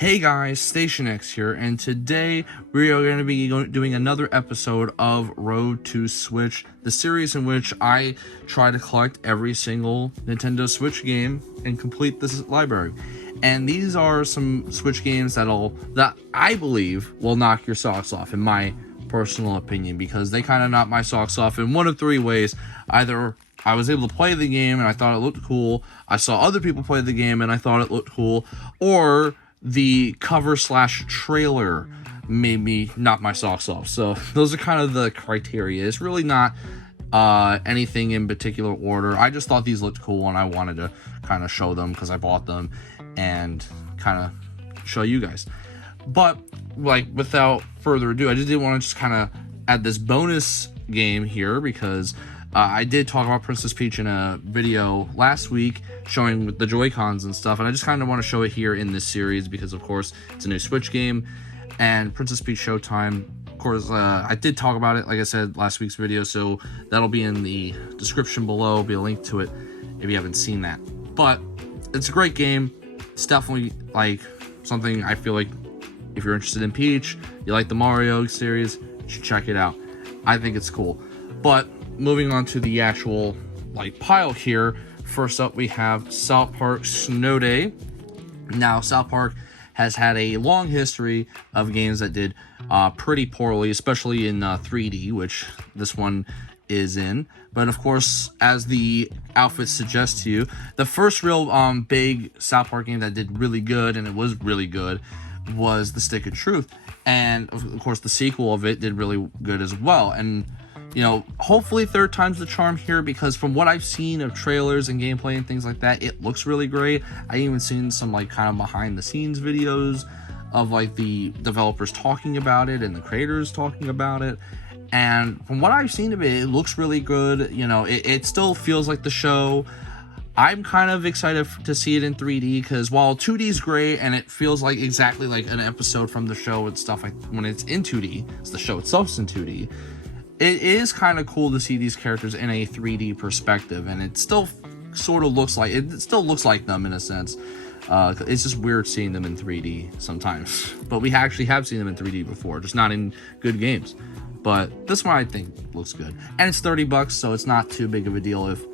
Hey guys, Station X here, and today we are going to be doing another episode of Road to Switch, the series in which I try to collect every single Nintendo Switch game and complete this library. And these are some Switch games that I believe will knock your socks off, in my personal opinion, because they kind of knock my socks off in one of three ways. Either I was able to play the game and I thought it looked cool, I saw other people play the game and I thought it looked cool, or the cover/trailer made me knock my socks off. So those are kind of the criteria. It's really not anything in particular order. I just thought these looked cool and I wanted to kind of show them because I bought them and kind of show you guys. But like, without further ado, I just did want to just kind of add this bonus game here because I did talk about Princess Peach in a video last week showing the joycons and stuff, and I just kind of want to show it here in this series because, of course, it's a new Switch game and Princess Peach Showtime. Of course, I did talk about it, like I said, last week's video, so that'll be in the description below. There'll be a link to it if you haven't seen that. But it's a great game. It's definitely like something I feel like if you're interested in Peach, you like the Mario series, you should check it out. I think it's cool. But moving on to the actual pile here, first up we have South Park Snow Day. Now, South Park has had a long history of games that did pretty poorly, especially in 3D, which this one is in. But of course, as the outfit suggests to you, the first real big South Park game that did really good, and it was really good, was The Stick of Truth. And of course, the sequel of it did really good as well. And you know, hopefully third time's the charm here, because from what I've seen of trailers and gameplay and things like that, it looks really great. I even seen some kind of behind the scenes videos of the developers talking about it and the creators talking about it. And from what I've seen of it, it looks really good. You know, it still feels like the show. I'm kind of excited to see it in 3D because while 2D is great and it feels like exactly like an episode from the show and stuff, when it's in 2D, it's the show itself's in 2D. It is kind of cool to see these characters in a 3D perspective, and it still sort of looks like them in a sense. It's just weird seeing them in 3D sometimes, but we actually have seen them in 3D before, just not in good games. But this one I think looks good, and it's $30, so it's not too big of a deal if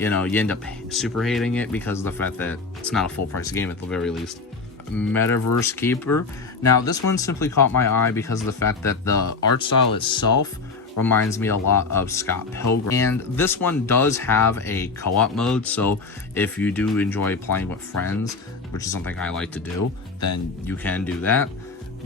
you end up super hating it because of the fact that it's not a full price game at the very least. Metaverse Keeper. Now, this one simply caught my eye because of the fact that the art style itself reminds me a lot of Scott Pilgrim, and this one does have a co-op mode, so if you do enjoy playing with friends, which is something I like to do, then you can do that.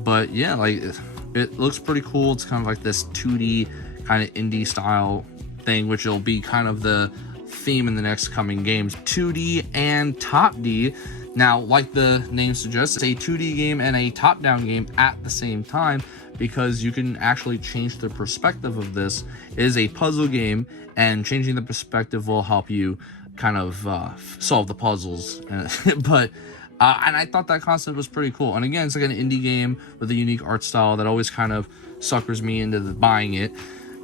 But yeah, it looks pretty cool. It's kind of like this 2D kind of indie style thing, which will be kind of the theme in the next coming games, 2D and top D. Now, like the name suggests, it's a 2D game and a top-down game at the same time, because you can actually change the perspective of this. It is a puzzle game, and changing the perspective will help you kind of solve the puzzles. But and I thought that concept was pretty cool. And again, it's like an indie game with a unique art style that always kind of suckers me into buying it.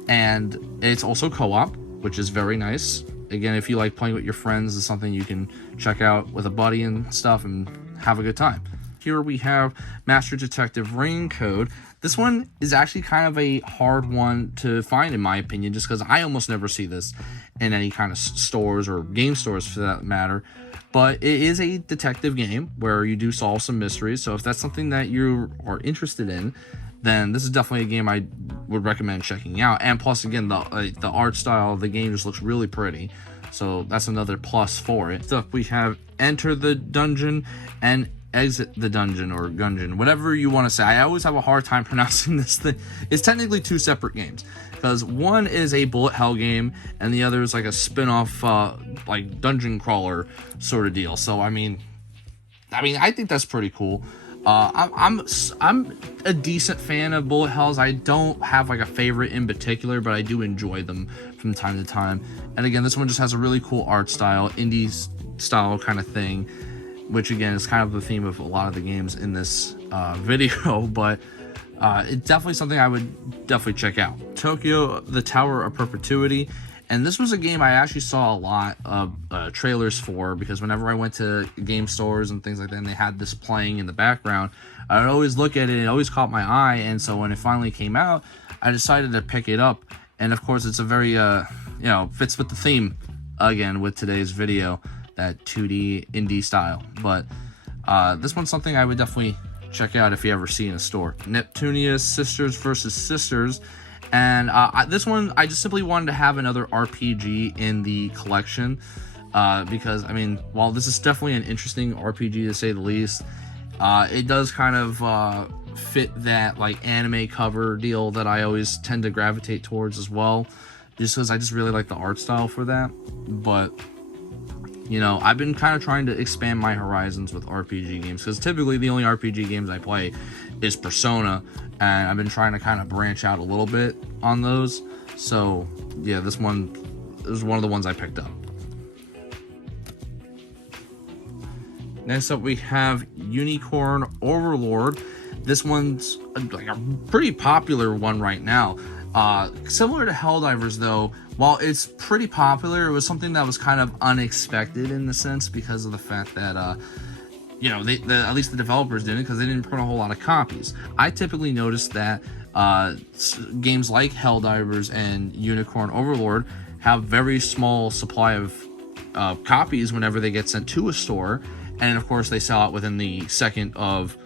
And it's also co-op, which is very nice. Again, if you like playing with your friends, it's something you can check out with a buddy and stuff and have a good time. Here we have Master Detective Rain-Code. This one is actually kind of a hard one to find, in my opinion, just because I almost never see this in any kind of stores or game stores for that matter. But it is a detective game where you do solve some mysteries. So if that's something that you are interested in, then this is definitely a game I would recommend checking out. And plus, again, the art style of the game just looks really pretty. So that's another plus for it. Next up, we have Enter the Dungeon and Exit the Dungeon, or Gungeon, whatever you want to say. I always have a hard time pronouncing this thing. It's technically two separate games, because one is a bullet hell game and the other is like a spin-off dungeon crawler sort of deal. So I mean I think that's pretty cool. I'm a decent fan of bullet hells. I don't have a favorite in particular, but I do enjoy them from time to time. And again, this one just has a really cool art style, indie style kind of thing, which again is kind of the theme of a lot of the games in this video. But it's definitely something I would definitely check out. Tokyo, the Tower of Perpetuity. And this was a game I actually saw a lot of trailers for, because whenever I went to game stores and things like that and they had this playing in the background, I would always look at it, and it always caught my eye. And so when it finally came out, I decided to pick it up. And of course, it's a very fits with the theme again with today's video, that 2D indie style. But this one's something I would definitely check out if you ever see in a store. Neptunia Sisters versus Sisters. And this one, I just simply wanted to have another RPG in the collection, because, I mean, while this is definitely an interesting RPG to say the least, it does kind of fit that, like, anime cover deal that I always tend to gravitate towards as well, just because I just really like the art style for that. But, you know, I've been kind of trying to expand my horizons with RPG games, because typically the only RPG games I play is Persona, and I've been trying to kind of branch out a little bit on those. So yeah, this one is one of the ones I picked up. Next up, we have Unicorn Overlord. This one's like a pretty popular one right now. Similar to Helldivers, though, while it's pretty popular, it was something that was kind of unexpected in the sense, because of the fact that you know, at least the developers didn't, because they didn't print a whole lot of copies. I typically noticed that games like Helldivers and Unicorn Overlord have very small supply of copies whenever they get sent to a store, and of course they sell out within the second of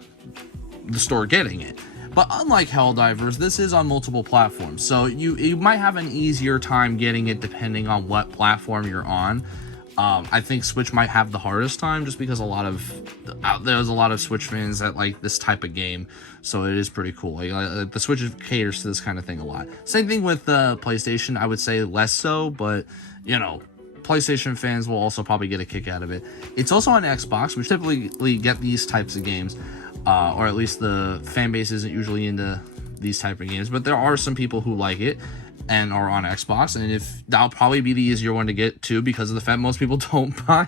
the store getting it. But unlike Helldivers, this is on multiple platforms, so you might have an easier time getting it depending on what platform you're on. I think Switch might have the hardest time, just because there's a lot of Switch fans that like this type of game, so it is pretty cool. Like, the Switch caters to this kind of thing a lot. Same thing with PlayStation, I would say less so, but you know, PlayStation fans will also probably get a kick out of it. It's also on Xbox, which typically get these types of games, or at least the fan base isn't usually into these type of games, but there are some people who like it and are on Xbox, and if that'll probably be the easier one to get to, because of the fact most people don't buy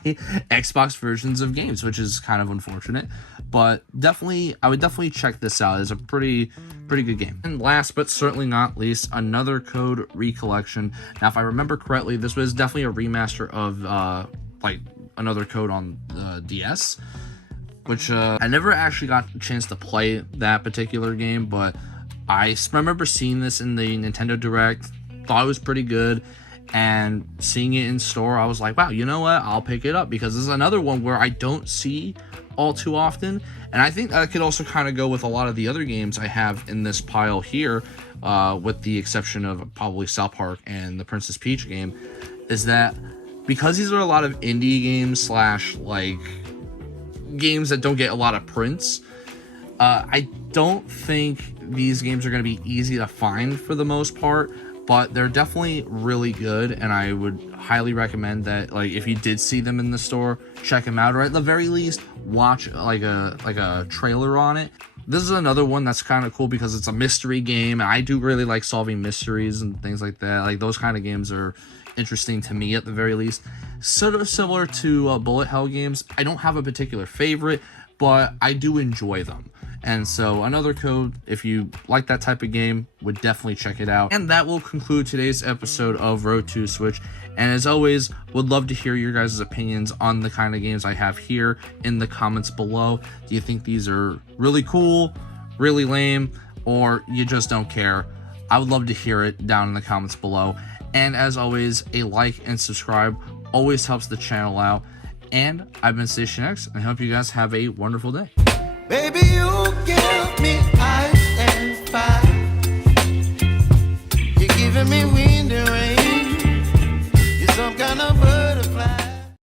Xbox versions of games, which is kind of unfortunate. But definitely, I would definitely check this out. It's a pretty good game. And last but certainly not least, Another Code Recollection. Now, if I remember correctly, this was definitely a remaster of like Another Code on DS, which I never actually got a chance to play that particular game, but I remember seeing this in the Nintendo Direct, thought it was pretty good, and seeing it in store, I was like, wow, you know what, I'll pick it up, because this is another one where I don't see all too often. And I think that could also kind of go with a lot of the other games I have in this pile here, with the exception of probably South Park and the Princess Peach game, is that because these are a lot of indie games slash like games that don't get a lot of prints, I don't think these games are going to be easy to find for the most part, but they're definitely really good, and I would highly recommend that, like, if you did see them in the store, check them out, or at the very least watch like a trailer on it. This is another one that's kind of cool because it's a mystery game, and I do really like solving mysteries and things like that. Like, those kind of games are interesting to me at the very least. Sort of similar to bullet hell games. I don't have a particular favorite, but I do enjoy them. And so Another Code, if you like that type of game, would definitely check it out. And that will conclude today's episode of Road to Switch. And as always, would love to hear your guys' opinions on the kind of games I have here in the comments below. Do you think these are really cool, really lame, or you just don't care? I would love to hear it down in the comments below. And as always, a like and subscribe always helps the channel out. And I've been Station X, and I hope you guys have a wonderful day. Baby, you give me